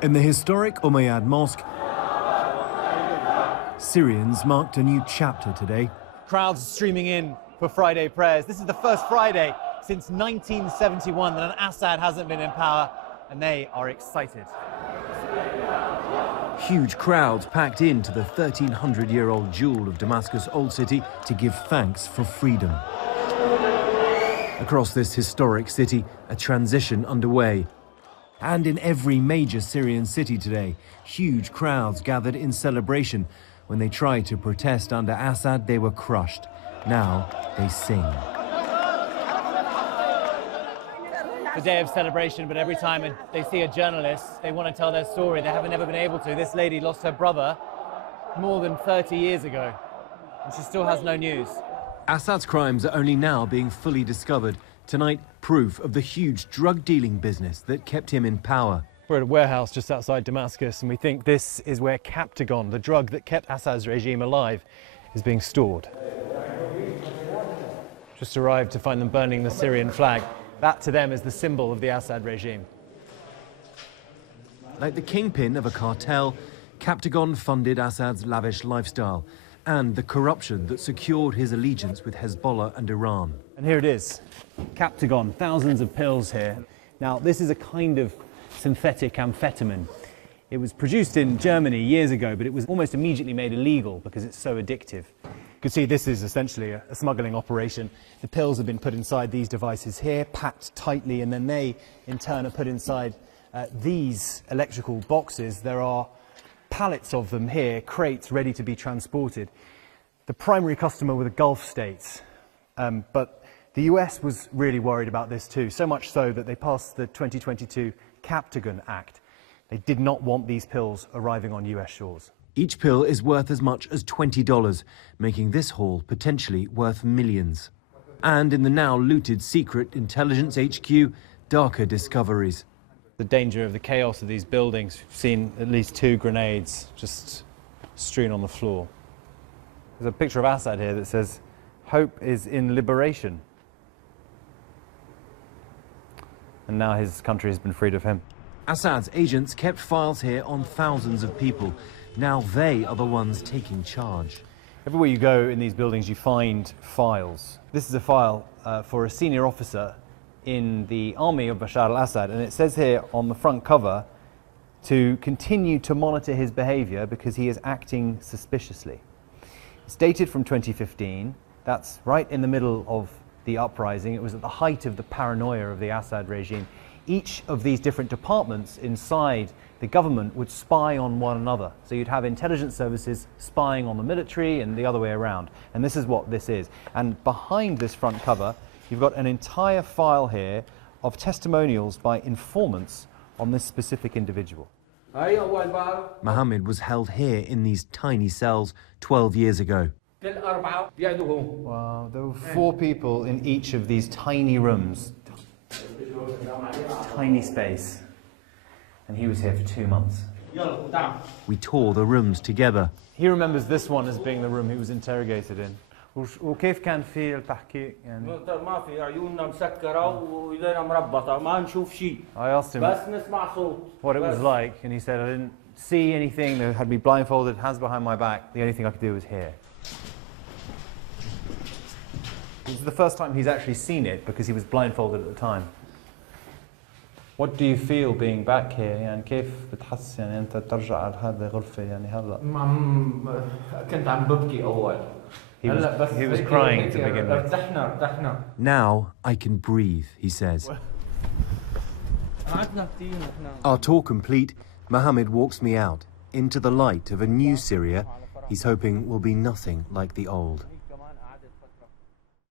In the historic Umayyad Mosque, Syrians marked a new chapter today. Crowds streaming in for Friday prayers. This is the first Friday since 1971 that an Assad hasn't been in power, and they are excited. Huge crowds packed into the 1,300-year-old jewel of Damascus' Old City to give thanks for freedom. Across this historic city, a transition underway. And in every major Syrian city today, huge crowds gathered in celebration. When they tried to protest under Assad, they were crushed. Now they sing. It's a day of celebration, but every time they see a journalist, they want to tell their story. They haven't ever been able to. This lady lost her brother more than 30 years ago, and she still has no news. Assad's crimes are only now being fully discovered. Tonight, proof of the huge drug-dealing business that kept him in power. We're at a warehouse just outside Damascus, and we think this is where Captagon, the drug that kept Assad's regime alive, is being stored. Just arrived to find them burning the Syrian flag. That, to them, is the symbol of the Assad regime. Like the kingpin of a cartel, Captagon funded Assad's lavish lifestyle and the corruption that secured his allegiance with Hezbollah and Iran. And here it is, Captagon, thousands of pills here. Now, this is a kind of synthetic amphetamine. It was produced in Germany years ago, but it was almost immediately made illegal because it's so addictive. You can see this is essentially a smuggling operation. The pills have been put inside these devices here, packed tightly, and then they, in turn, are put inside these electrical boxes. There are pallets of them here, crates ready to be transported. The primary customer were the Gulf states, but the US was really worried about this too, so much so that they passed the 2022 Captagon Act. They did not want these pills arriving on US shores. Each pill is worth as much as $20, making this haul potentially worth millions. And in the now looted secret intelligence HQ, darker discoveries. The danger of the chaos of these buildings. We've seen at least 2 grenades just strewn on the floor. There's a picture of Assad here that says, "Hope is in liberation." And now his country has been freed of him. Assad's agents kept files here on thousands of people. Now they are the ones taking charge. Everywhere you go in these buildings, you find files. This is a file for a senior officer in the army of Bashar Assad, and it says here on the front cover to continue to monitor his behavior because he is acting suspiciously. It's dated from 2015. That's right in the middle of the uprising. It was at the height of the paranoia of the Assad regime. Each of these different departments inside the government would spy on one another. So you'd have intelligence services spying on the military and the other way around. And this is what this is. And behind this front cover, you've got an entire file here of testimonials by informants on this specific individual. Mohammed was held here in these tiny cells 12 years ago. Wow, there were 4 people in each of these tiny rooms. Tiny space. And he was here for 2 months. We tore the rooms together. He remembers this one as being the room he was interrogated in. وكيف كان في التحقيق يعني؟ ما في عيوننا مسكرة وإيدينا مربطة ما نشوف شيء. I asked him بس نسمع صوت. What it was like, and he said, I didn't see anything. They had me blindfolded, hands behind my back. The only thing I could do was hear. This is the first time he's actually seen it because he was blindfolded at the time. What do you feel being back here? يعني كيف بتحس يعني أنت ترجع على هذه الغرفة يعني هلا؟ كنت عم ببكي أول. He was crying to begin with. Now I can breathe, he says. Our tour complete, Mohammed walks me out into the light of a new Syria he's hoping will be nothing like the old.